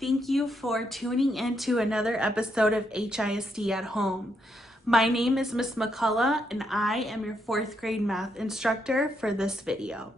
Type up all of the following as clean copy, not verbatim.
thank you for tuning in to another episode of HISD at Home. My name is Miss McCullough and I am your 4th grade math instructor for this video.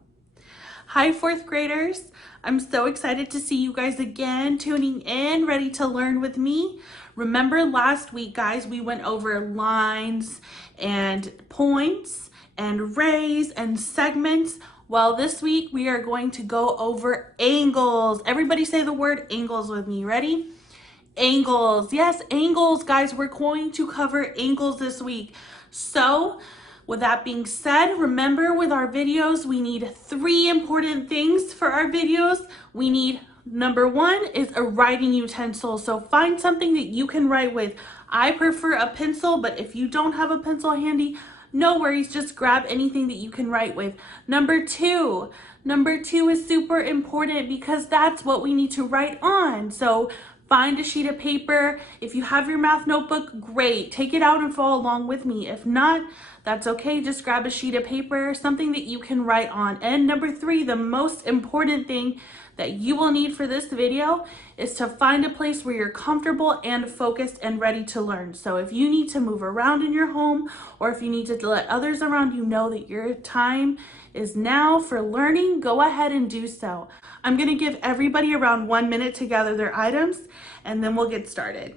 Hi 4th graders, I'm so excited to see you guys again tuning in, ready to learn with me. Remember last week guys, we went over lines and points and rays and segments. Well, this week we are going to go over angles. Everybody say the word angles with me. Ready? Angles. Yes, angles, guys. We're going to cover angles this week. So, with that being said, remember with our videos, we need 3 important things for our videos. We need, number 1 is a writing utensil. So find something that you can write with. I prefer a pencil, but if you don't have a pencil handy, no worries, just grab anything that you can write with. Number two is super important because that's what we need to write on. So find a sheet of paper. If you have your math notebook, great. Take it out and follow along with me. If not, that's okay. Just grab a sheet of paper, something that you can write on. And number 3, the most important thing that you will need for this video is to find a place where you're comfortable and focused and ready to learn. So if you need to move around in your home, or if you need to let others around you know that your time is now for learning, go ahead and do so. I'm going to give everybody around 1 minute to gather their items, and then we'll get started.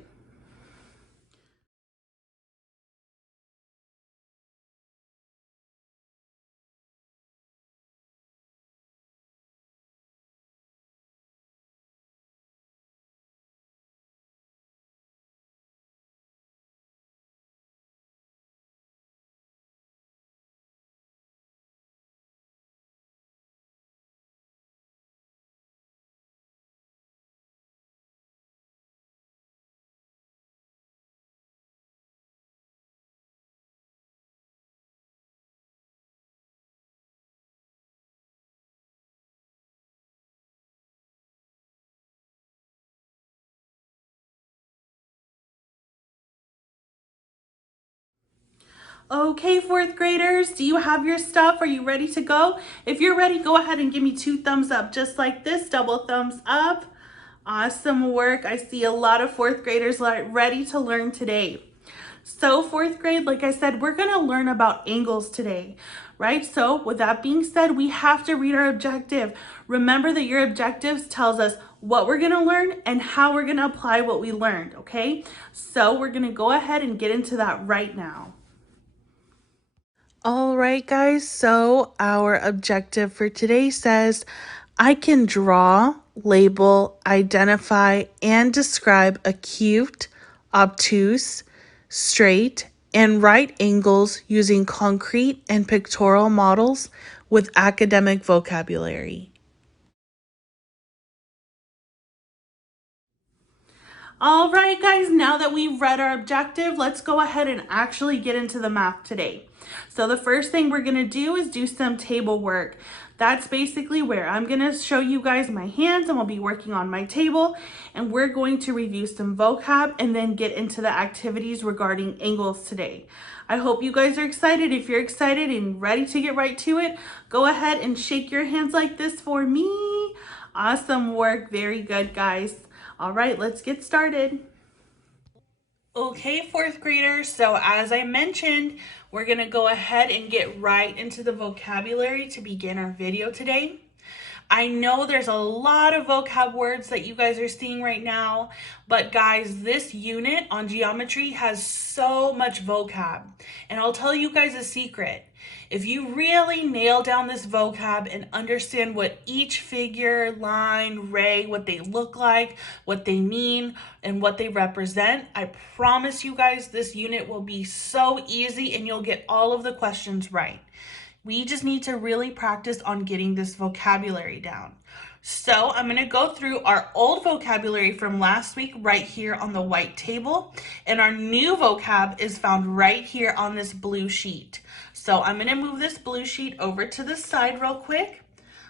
Okay, 4th graders, do you have your stuff? Are you ready to go? If you're ready, go ahead and give me 2 thumbs up, just like this, double thumbs up. Awesome work. I see a lot of 4th graders ready to learn today. So 4th grade, like I said, we're gonna learn about angles today, right? So with that being said, we have to read our objective. Remember that your objectives tells us what we're gonna learn and how we're gonna apply what we learned, okay? So we're gonna go ahead and get into that right now. All right, guys, so our objective for today says, I can draw, label, identify, and describe acute, obtuse, straight, and right angles using concrete and pictorial models with academic vocabulary. All right, guys, now that we've read our objective, let's go ahead and actually get into the math today. So the first thing we're going to do is do some table work. That's basically where I'm going to show you guys my hands and we'll be working on my table, and we're going to review some vocab and then get into the activities regarding angles today. I hope you guys are excited. If you're excited and ready to get right to it, go ahead and shake your hands like this for me. Awesome work. Very good, guys. All right, let's get started. Okay, 4th graders, so as I mentioned, we're gonna go ahead and get right into the vocabulary to begin our video today. I know there's a lot of vocab words that you guys are seeing right now, but guys, this unit on geometry has so much vocab. And I'll tell you guys a secret. If you really nail down this vocab and understand what each figure, line, ray, what they look like, what they mean, and what they represent, I promise you guys this unit will be so easy and you'll get all of the questions right. We just need to really practice on getting this vocabulary down. So I'm going to go through our old vocabulary from last week right here on the white table, and our new vocab is found right here on this blue sheet. So I'm going to move this blue sheet over to the side real quick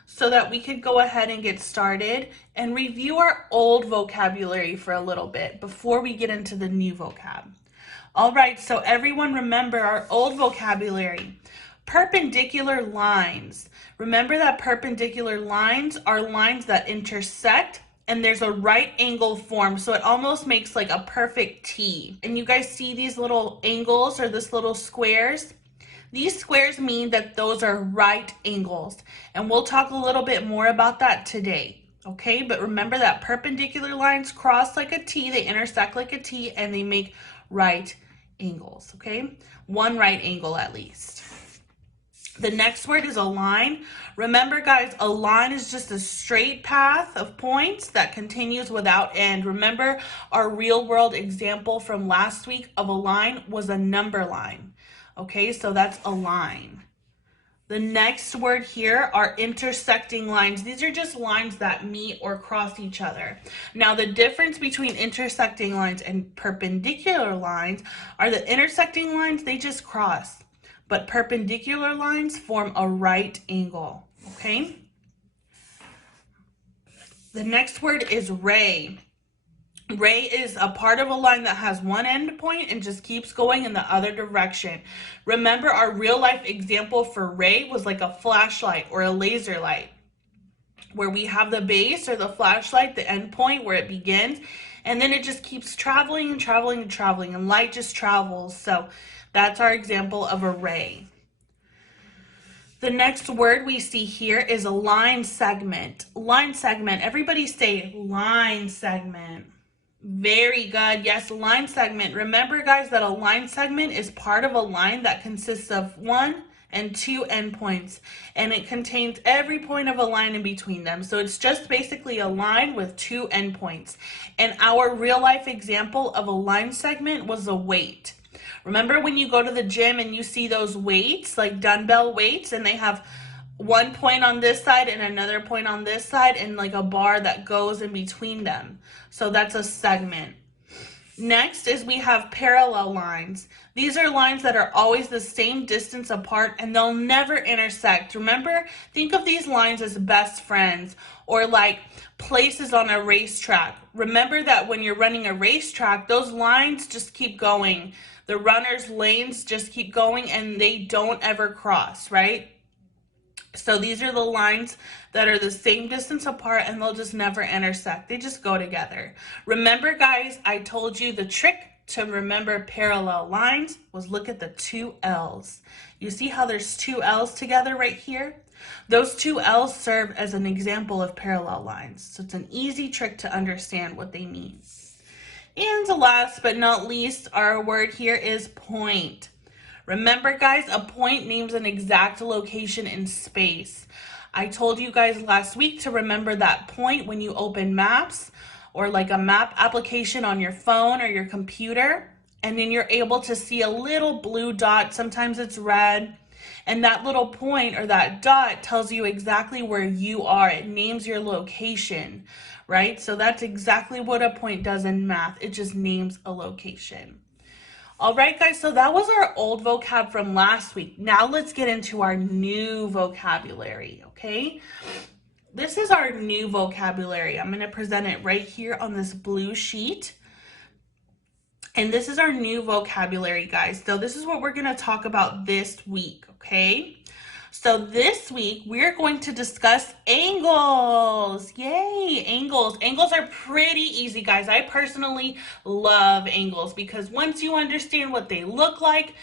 so that we could go ahead and get started and review our old vocabulary for a little bit before we get into the new vocab. All right, so everyone remember our old vocabulary. Perpendicular lines. Remember that perpendicular lines are lines that intersect and there's a right angle formed, so it almost makes like a perfect T. And you guys see these little angles or this little squares? These squares mean that those are right angles, and we'll talk a little bit more about that today. Okay, but remember that perpendicular lines cross like a T, they intersect like a T, and they make right angles, okay? One right angle at least. The next word is a line. Remember, guys, a line is just a straight path of points that continues without end. Remember, our real world example from last week of a line was a number line. Okay, so that's a line. The next word here are intersecting lines. These are just lines that meet or cross each other. Now, the difference between intersecting lines and perpendicular lines are the intersecting lines, they just cross. But perpendicular lines form a right angle, okay? The next word is ray. Ray is a part of a line that has one end point and just keeps going in the other direction. Remember, our real life example for ray was like a flashlight or a laser light, where we have the base or the flashlight, the end point where it begins, and then it just keeps traveling and traveling and traveling, and light just travels. So that's our example of a ray. The next word we see here is a line segment. Line segment. Everybody say line segment. Very good. Yes, line segment. Remember, guys, that a line segment is part of a line that consists of 1 and 2 endpoints, and it contains every point of a line in between them. So it's just basically a line with 2 endpoints. And our real life example of a line segment was a weight. Remember when you go to the gym and you see those weights, like dumbbell weights, and they have one point on this side and another point on this side and like a bar that goes in between them. So that's a segment. Next is we have parallel lines. These are lines that are always the same distance apart and they'll never intersect. Remember, think of these lines as best friends or like places on a racetrack. Remember that when you're running a racetrack, those lines just keep going. The runners' lanes just keep going and they don't ever cross, right? So these are the lines that are the same distance apart and they'll just never intersect. They just go together. Remember, guys, I told you the trick to remember parallel lines was look at the 2 L's. You see how there's 2 L's together right here? Those 2 L's serve as an example of parallel lines. So it's an easy trick to understand what they mean. And last but not least, our word here is point. Remember, guys, a point names an exact location in space. I told you guys last week to remember that point when you open maps or like a map application on your phone or your computer, and then you're able to see a little blue dot. Sometimes it's red, and that little point or that dot tells you exactly where you are. It names your location, right? So that's exactly what a point does in math. It just names a location. All right, guys, so that was our old vocab from last week. Now let's get into our new vocabulary, okay? This is our new vocabulary. I'm going to present it right here on this blue sheet. And this is our new vocabulary, guys. So this is what we're going to talk about this week, okay? So this week, we're going to discuss angles. Yay, angles. Angles are pretty easy, guys. I personally love angles because once you understand what they look like,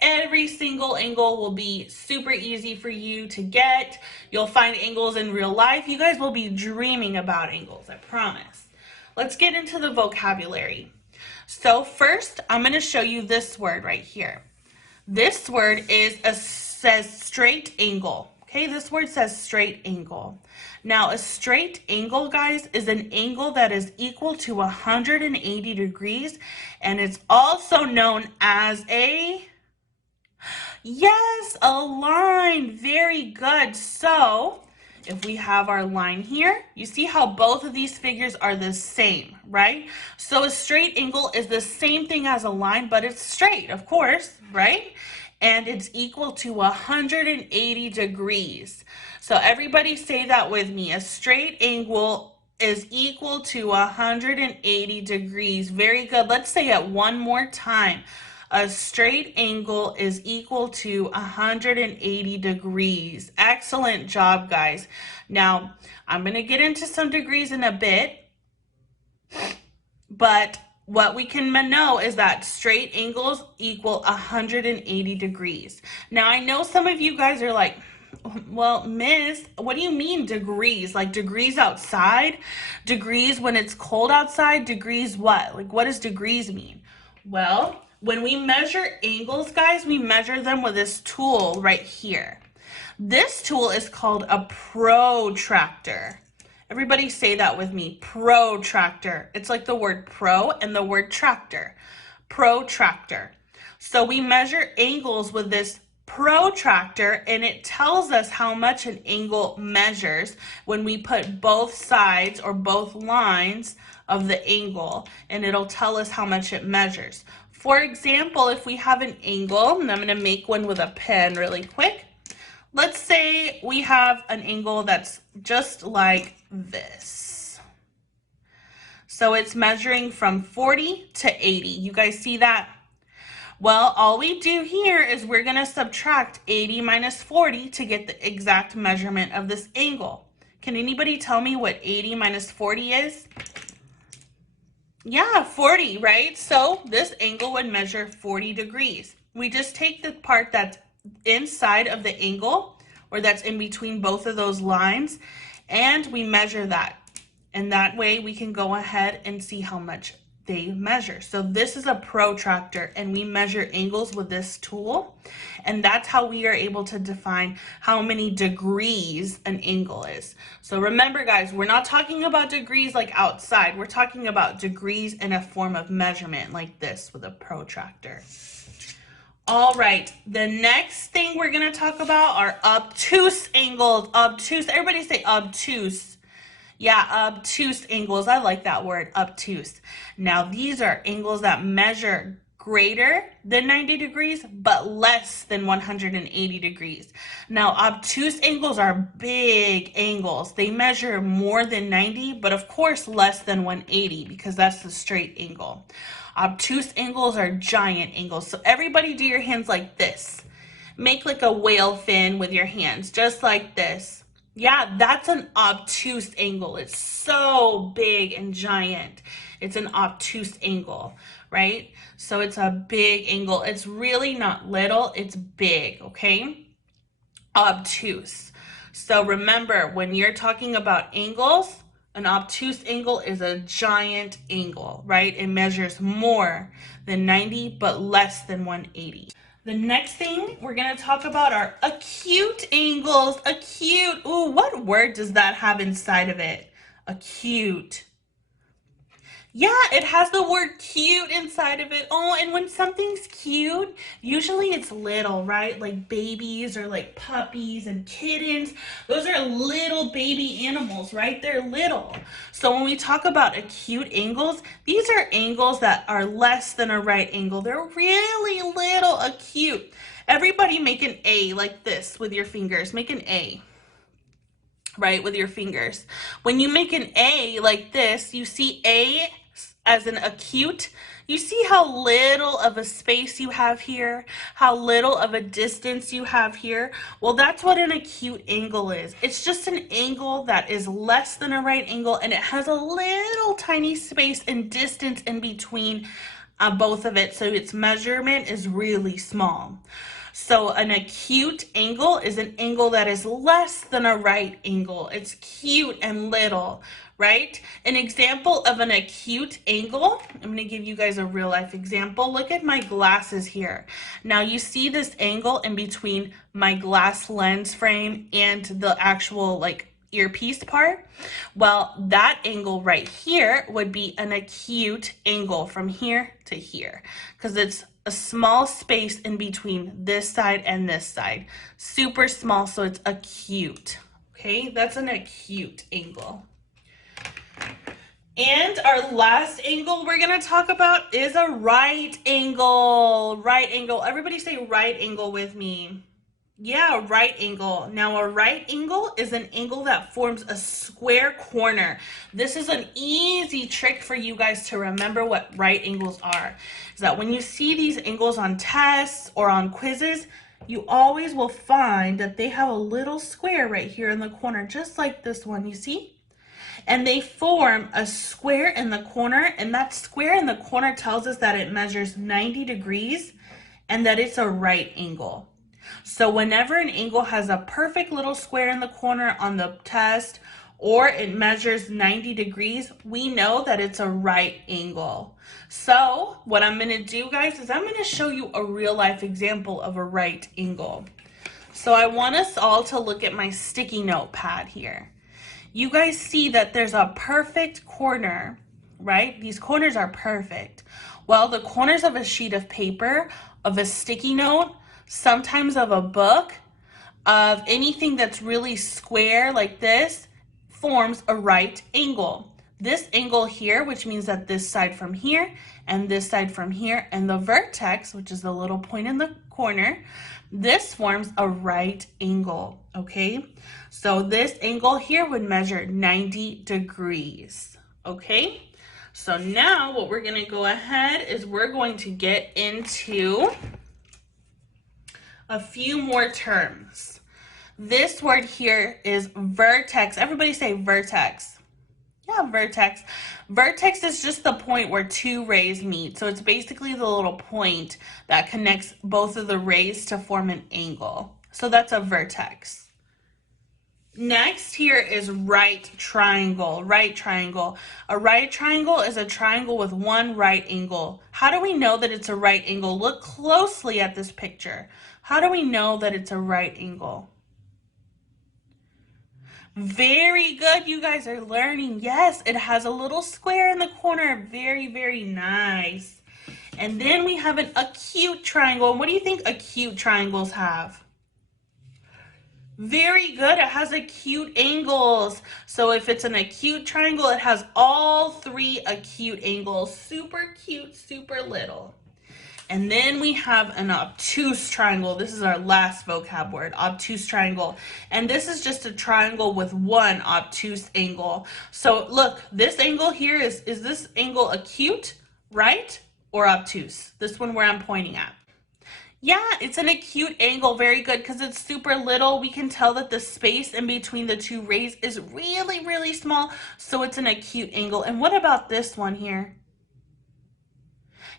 every single angle will be super easy for you to get. You'll find angles in real life. You guys will be dreaming about angles, I promise. Let's get into the vocabulary. So first, I'm going to show you this word right here. This word says straight angle. Okay, this word says straight angle. Now, a straight angle, guys, is an angle that is equal to 180 degrees, and it's also known as a line. Very good. So if we have our line here, you see how both of these figures are the same, right? So a straight angle is the same thing as a line, but it's straight, of course, right? And it's equal to 180 degrees. So everybody say that with me. A straight angle is equal to 180 degrees. Very good. Let's say it one more time. A straight angle is equal to 180 degrees. Excellent job, guys. Now, I'm going to get into some degrees in a bit, But what we can know is that straight angles equal 180 degrees. Now, I know some of you guys are like, well, miss, what do you mean degrees? Like degrees outside? Degrees when it's cold outside? Degrees what? Like, what does degrees mean? Well, when we measure angles, guys, we measure them with this tool right here. This tool is called a protractor. Everybody say that with me, protractor. It's like the word pro and the word tractor, protractor. So we measure angles with this protractor, and it tells us how much an angle measures when we put both sides or both lines of the angle, and it'll tell us how much it measures. For example, if we have an angle, and I'm going to make one with a pen really quick. Let's say we have an angle that's just like this. So it's measuring from 40 to 80. You guys see that? Well, all we do here is we're going to subtract 80 minus 40 to get the exact measurement of this angle. Can anybody tell me what 80 minus 40 is? Yeah, 40, right? So this angle would measure 40 degrees. We just take the part that's inside of the angle, or that's in between both of those lines, and we measure that. And that way we can go ahead and see how much they measure. So this is a protractor, and we measure angles with this tool, and that's how we are able to define how many degrees an angle is. So remember, guys, we're not talking about degrees like outside. We're talking about degrees in a form of measurement like this with a protractor. All right, the next thing we're going to talk about are obtuse angles. Obtuse, everybody say obtuse. Yeah, obtuse angles. I like that word, obtuse. Now, these are angles that measure greater than 90 degrees, but less than 180 degrees. Now, obtuse angles are big angles. They measure more than 90, but of course less than 180 because that's the straight angle. Obtuse angles are giant angles. So everybody do your hands like this. Make like a whale fin with your hands, just like this. Yeah, that's an obtuse angle. It's so big and giant. It's an obtuse angle, right? So it's a big angle. It's really not little, it's big, okay? Obtuse. So remember, when you're talking about angles, an obtuse angle is a giant angle, right? It measures more than 90, but less than 180. The next thing we're going to talk about are acute angles. Acute. Ooh, what word does that have inside of it? Acute. Yeah, it has the word cute inside of it. Oh, and when something's cute, usually it's little, right? Like babies or like puppies and kittens. Those are little baby animals, right? They're little. So when we talk about acute angles, these are angles that are less than a right angle. They're really little acute. Everybody make an A like this with your fingers. Make an A. Right, with your fingers. When you make an A like this, you see A as an acute. You see how little of a space you have here, how little of a distance you have here. Well, that's what an acute angle is. It's just an angle that is less than a right angle, and it has a little tiny space and distance in between both of it, so its measurement is really small. So an acute angle is an angle that is less than a right angle. It's cute and little, right? An example of an acute angle, I'm going to give you guys a real life example. Look at my glasses here. Now you see this angle in between my glass lens frame and the actual like earpiece part. Well, that angle right here would be an acute angle from here to here because it's a small space in between this side and this side. Super small, so it's acute. Okay, that's an acute angle. And our last angle we're going to talk about is a right angle. Right angle. Everybody say right angle with me. Yeah, right angle. Now a right angle is an angle that forms a square corner. This is an easy trick for you guys to remember what right angles are. Is that when you see these angles on tests or on quizzes, you always will find that they have a little square right here in the corner, just like this one, you see? and they form a square in the corner, and that square in the corner tells us that it measures 90 degrees and that it's a right angle. So whenever an angle has a perfect little square in the corner on the test, or it measures 90 degrees, we know that it's a right angle. So what I'm going to do, guys, is I'm going to show you a real life example of a right angle. So I want us all to look at my sticky note pad here. You guys see that there's a perfect corner, right? These corners are perfect. Well, the corners of a sheet of paper, of a sticky note, sometimes of a book, of anything that's really square like this, forms a right angle. This angle here, which means that this side from here and this side from here, and the vertex, which is the little point in the corner, this forms a right angle, okay? So this angle here would measure 90 degrees, okay? So now what we're gonna go ahead is we're going to get into a few more terms. This word here is vertex. Everybody say vertex. Yeah, vertex. Vertex is just the point where two rays meet. So it's basically the little point that connects both of the rays to form an angle. So that's a vertex. Next here is right triangle. Right triangle. A right triangle is a triangle with one right angle. How do we know that it's a right angle? Look closely at this picture. How do we know that it's a right angle? Very good, you guys are learning. Yes, it has a little square in the corner. Very, very nice. And then we have an acute triangle. And what do you think acute triangles have? Very good, it has acute angles. So if it's an acute triangle, it has all three acute angles. Super cute, super little. And then we have an obtuse triangle. This is our last vocab word, obtuse triangle. And this is just a triangle with one obtuse angle. So look, this angle here is this angle acute, right? Or obtuse? This one where I'm pointing at. Yeah, it's an acute angle. Very good, because it's super little. We can tell that the space in between the two rays is really, really small. So it's an acute angle. And what about this one here?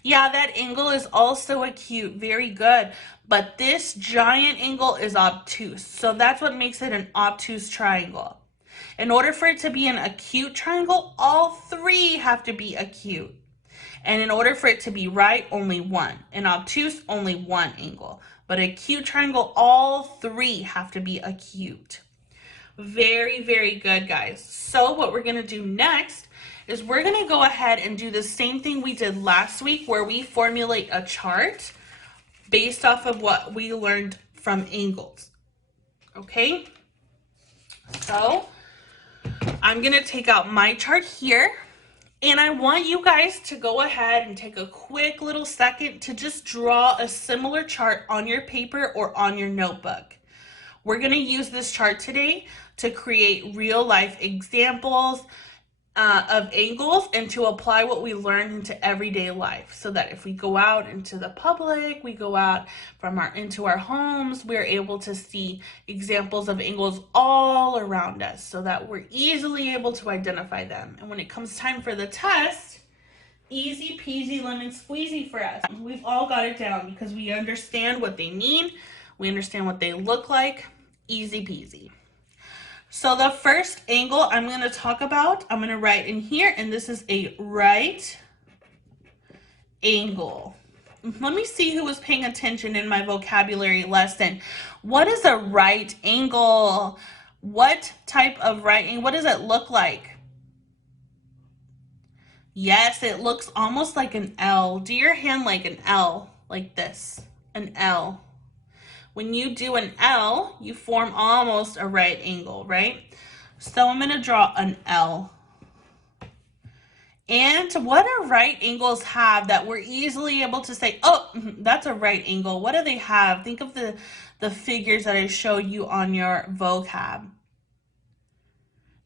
Yeah, that angle is also acute. Very good. But this giant angle is obtuse. So that's what makes it an obtuse triangle. In order for it to be an acute triangle, all three have to be acute. And in order for it to be right, only one. An obtuse, only one angle. But acute triangle, all three have to be acute. Very, very good, guys. So what we're going to do next is we're going to go ahead and do the same thing we did last week, where we formulate a chart based off of what we learned from angles. Okay? So I'm going to take out my chart here. And I want you guys to go ahead and take a quick little second to just draw a similar chart on your paper or on your notebook. We're going to use this chart today to create real life examples of angles and to apply what we learned into everyday life, so that if we go out into the public, we go out into our homes, we're able to see examples of angles all around us so that we're easily able to identify them. And when it comes time for the test, easy peasy lemon squeezy for us. We've all got it down because we understand what they mean, we understand what they look like. Easy peasy. So the first angle I'm going to talk about, I'm going to write in here, and this is a right angle. Let me see who was paying attention in my vocabulary lesson. What is a right angle? What type of right angle? What does it look like? Yes, it looks almost like an L. Do your hand like an L, like this, an L. When you do an L, you form almost a right angle, right? So I'm going to draw an L. And what do right angles have that we're easily able to say, oh, that's a right angle? What do they have? Think of the figures that I showed you on your vocab.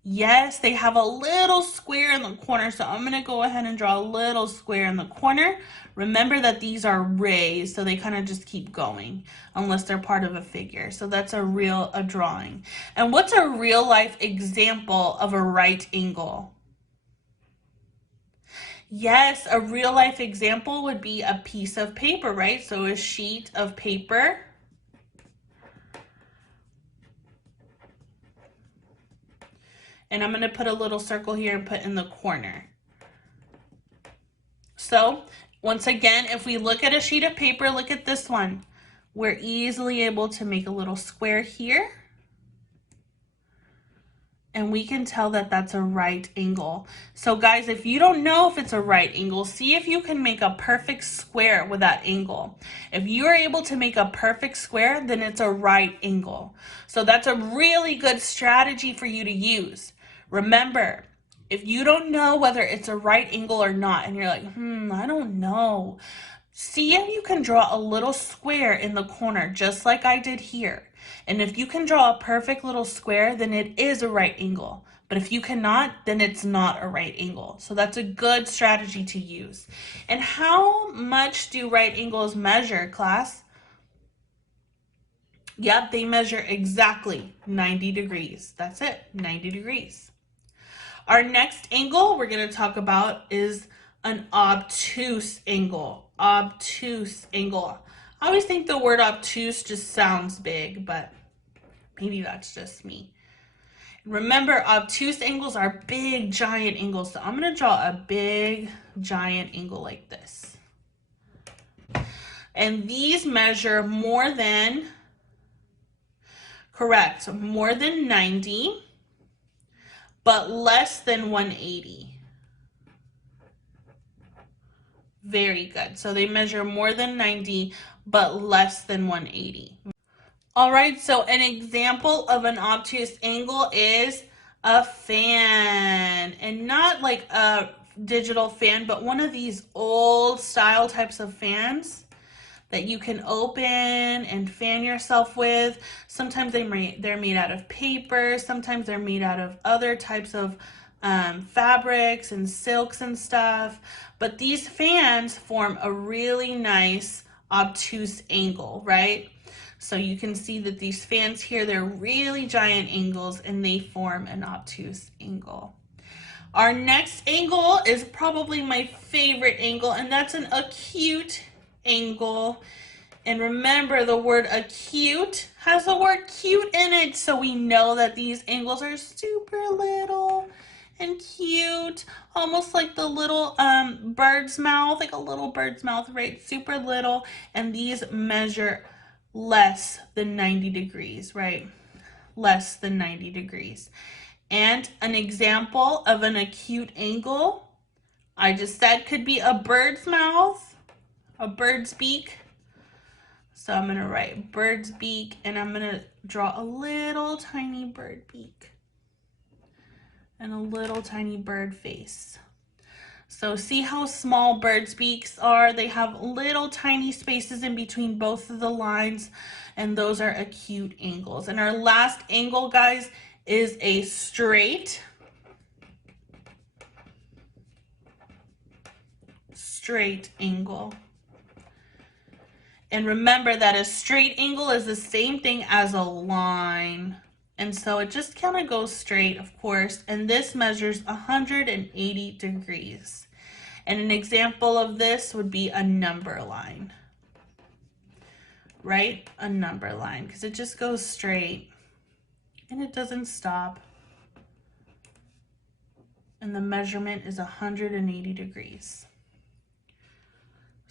Yes, they have a little square in the corner, so I'm going to go ahead and draw a little square in the corner. Remember that these are rays, so they kind of just keep going unless they're part of a figure. So that's a drawing. And what's a real life example of a right angle? Yes, a real life example would be a piece of paper, right? So a sheet of paper. And I'm going to put a little circle here and put in the corner. So once again, if we look at a sheet of paper, look at this one. We're easily able to make a little square here. And we can tell that that's a right angle. So guys, if you don't know if it's a right angle, see if you can make a perfect square with that angle. If you're able to make a perfect square, then it's a right angle. So that's a really good strategy for you to use. Remember, if you don't know whether it's a right angle or not, and you're like, I don't know, see if you can draw a little square in the corner, just like I did here. And if you can draw a perfect little square, then it is a right angle. But if you cannot, then it's not a right angle. So that's a good strategy to use. And how much do right angles measure, class? Yep, they measure exactly 90 degrees. That's it, 90 degrees. Our next angle we're going to talk about is an obtuse angle. Obtuse angle. I always think the word obtuse just sounds big, but maybe that's just me. Remember, obtuse angles are big, giant angles. So I'm going to draw a big, giant angle like this. And these measure more than 90, but less than 180. Very good. So they measure more than 90, but less than 180. All right, so an example of an obtuse angle is a fan, and not like a digital fan, but one of these old style types of fans that you can open and fan yourself with. Sometimes they're made out of paper, sometimes they're made out of other types of fabrics and silks and stuff, but these fans form a really nice obtuse angle, right? So you can see that these fans here, they're really giant angles and they form an obtuse angle. Our next angle is probably my favorite angle, and that's an acute angle. And remember, the word acute has the word cute in it, so we know that these angles are super little and cute, almost like the little bird's mouth, like a little bird's mouth, right? Super little, and these measure less than 90 degrees, right? Less than 90 degrees. And an example of an acute angle, I just said, could be a bird's mouth, a bird's beak. So I'm going to write bird's beak, and I'm going to draw a little tiny bird beak and a little tiny bird face. So see how small bird's beaks are? They have little tiny spaces in between both of the lines, and those are acute angles. And our last angle, guys, is a straight angle. And remember that a straight angle is the same thing as a line. And so it just kind of goes straight, of course, and this measures 180 degrees. And an example of this would be a number line, right? A number line, because it just goes straight and it doesn't stop. And the measurement is 180 degrees.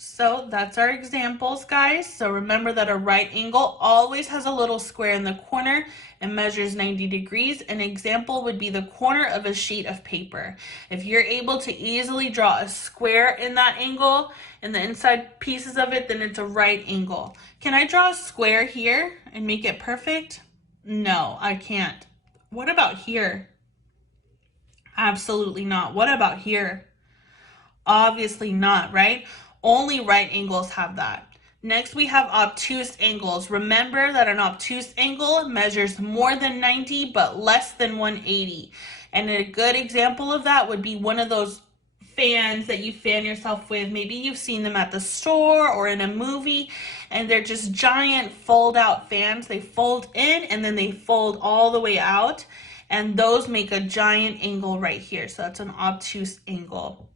So that's our examples, guys. So remember that a right angle always has a little square in the corner and measures 90 degrees. An example would be the corner of a sheet of paper. If you're able to easily draw a square in that angle and the inside pieces of it, then it's a right angle. Can I draw a square here and make it perfect? No, I can't. What about here? Absolutely not. What about here? Obviously not, right? Only right angles have that. Next, we have obtuse angles. Remember that an obtuse angle measures more than 90 but less than 180. And a good example of that would be one of those fans that you fan yourself with. Maybe you've seen them at the store or in a movie, and they're just giant fold out fans. They fold in and then they fold all the way out, and those make a giant angle right here. So that's an obtuse angle.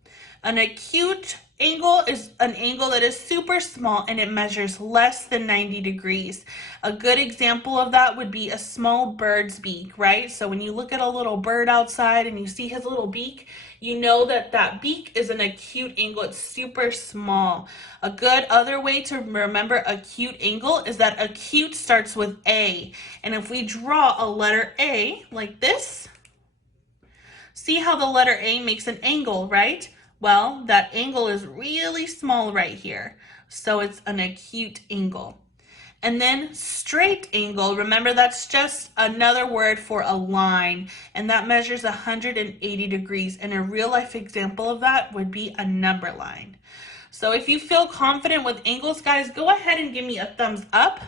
An acute angle is an angle that is super small and it measures less than 90 degrees. A good example of that would be a small bird's beak, right? So when you look at a little bird outside and you see his little beak, you know that that beak is an acute angle. It's super small. A good other way to remember acute angle is that acute starts with A. And if we draw a letter A like this, see how the letter A makes an angle, right? Well, that angle is really small right here. So it's an acute angle. And then straight angle, remember that's just another word for a line, and that measures 180 degrees. And a real life example of that would be a number line. So if you feel confident with angles, guys, go ahead and give me a thumbs up.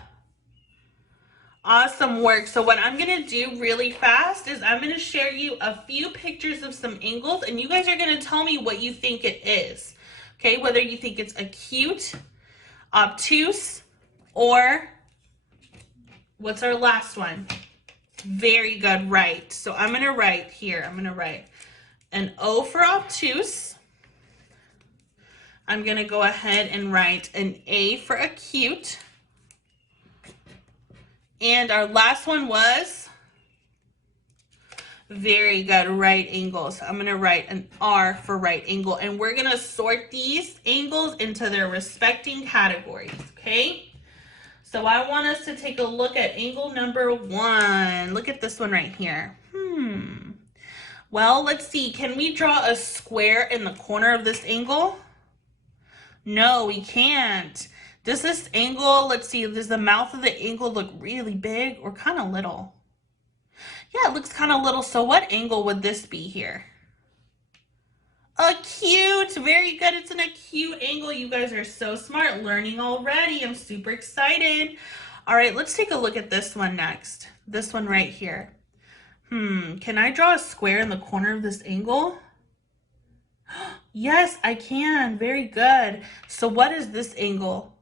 Awesome work. So what I'm going to do really fast is I'm going to share you a few pictures of some angles, and you guys are going to tell me what you think it is. Okay, whether you think it's acute, obtuse, or what's our last one? Very good, right. So I'm going to write here, I'm going to write an O for obtuse. I'm going to go ahead and write an A for acute. And our last one was very good, right angle. So I'm going to write an R for right angle. And we're going to sort these angles into their respecting categories, okay? So I want us to take a look at angle number 1. Look at this one right here. Well, let's see. Can we draw a square in the corner of this angle? No, we can't. Does this angle, let's see, does the mouth of the angle look really big or kind of little? Yeah, it looks kind of little. So what angle would this be here? Acute. Very good. It's an acute angle. You guys are so smart, learning already. I'm super excited. All right, let's take a look at this one next. This one right here. Can I draw a square in the corner of this angle? Yes, I can. Very good. So what is this angle?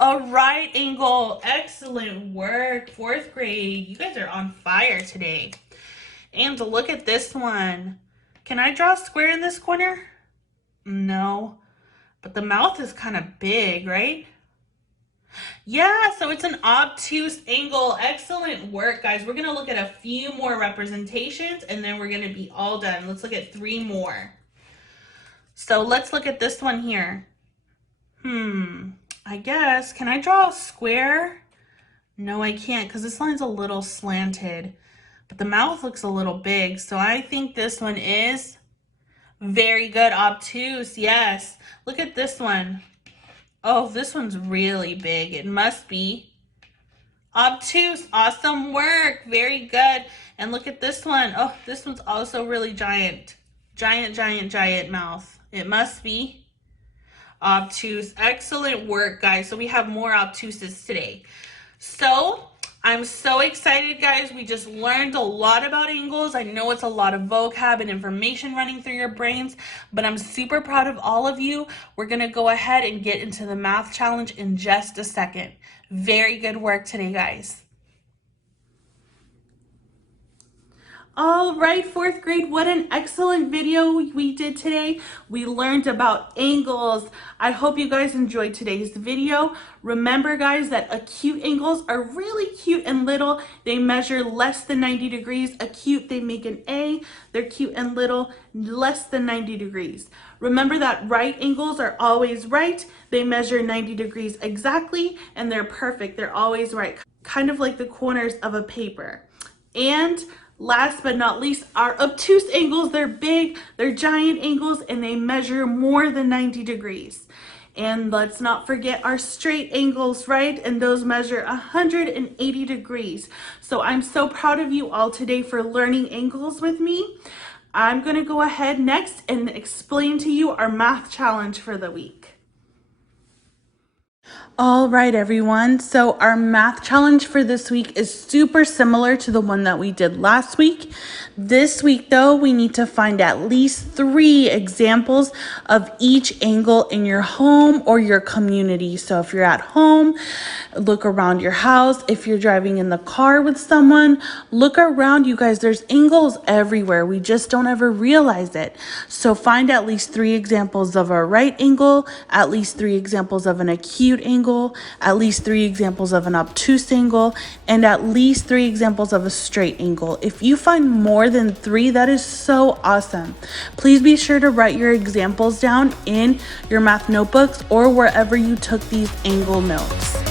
A right angle. Excellent work. 4th grade. You guys are on fire today. And look at this one. Can I draw a square in this corner? No. But the mouth is kind of big, right? Yeah, so it's an obtuse angle. Excellent work, guys. We're going to look at a few more representations and then we're going to be all done. Let's look at 3 more. So let's look at this one here. I guess, can I draw a square? No, I can't because this line's a little slanted, but the mouth looks a little big. So I think this one is very good, obtuse. Yes. Look at this one. Oh, this one's really big. It must be obtuse. Awesome work. Very good. And look at this one. Oh, this one's also really giant. Giant mouth. It must be obtuse. Excellent work, guys. So we have more obtuses today. So I'm so excited, guys. We just learned a lot about angles. I know it's a lot of vocab and information running through your brains, but I'm super proud of all of you. We're going to go ahead and get into the math challenge in just a second. Very good work today, guys. All right, 4th grade, what an excellent video we did today. We learned about angles. I hope you guys enjoyed today's video. Remember, guys, that acute angles are really cute and little. They measure less than 90 degrees. Acute, they make an A. They're cute and little, less than 90 degrees. Remember that right angles are always right. They measure 90 degrees exactly, and they're perfect. They're always right, kind of like the corners of a paper. And last but not least, our obtuse angles, they're big, they're giant angles, and they measure more than 90 degrees. And let's not forget our straight angles, right? And those measure 180 degrees. So I'm so proud of you all today for learning angles with me. I'm gonna go ahead next and explain to you our math challenge for the week. All right, everyone. So our math challenge for this week is super similar to the one that we did last week. This week, though, we need to find at least 3 examples of each angle in your home or your community. So if you're at home, look around your house. If you're driving in the car with someone, look around. You guys, there's angles everywhere. We just don't ever realize it. So find at least 3 examples of a right angle, at least 3 examples of an acute angle, at least 3 examples of an obtuse angle, and at least 3 examples of a straight angle. If you find more than 3, that is so awesome. Please be sure to write your examples down in your math notebooks or wherever you took these angle notes.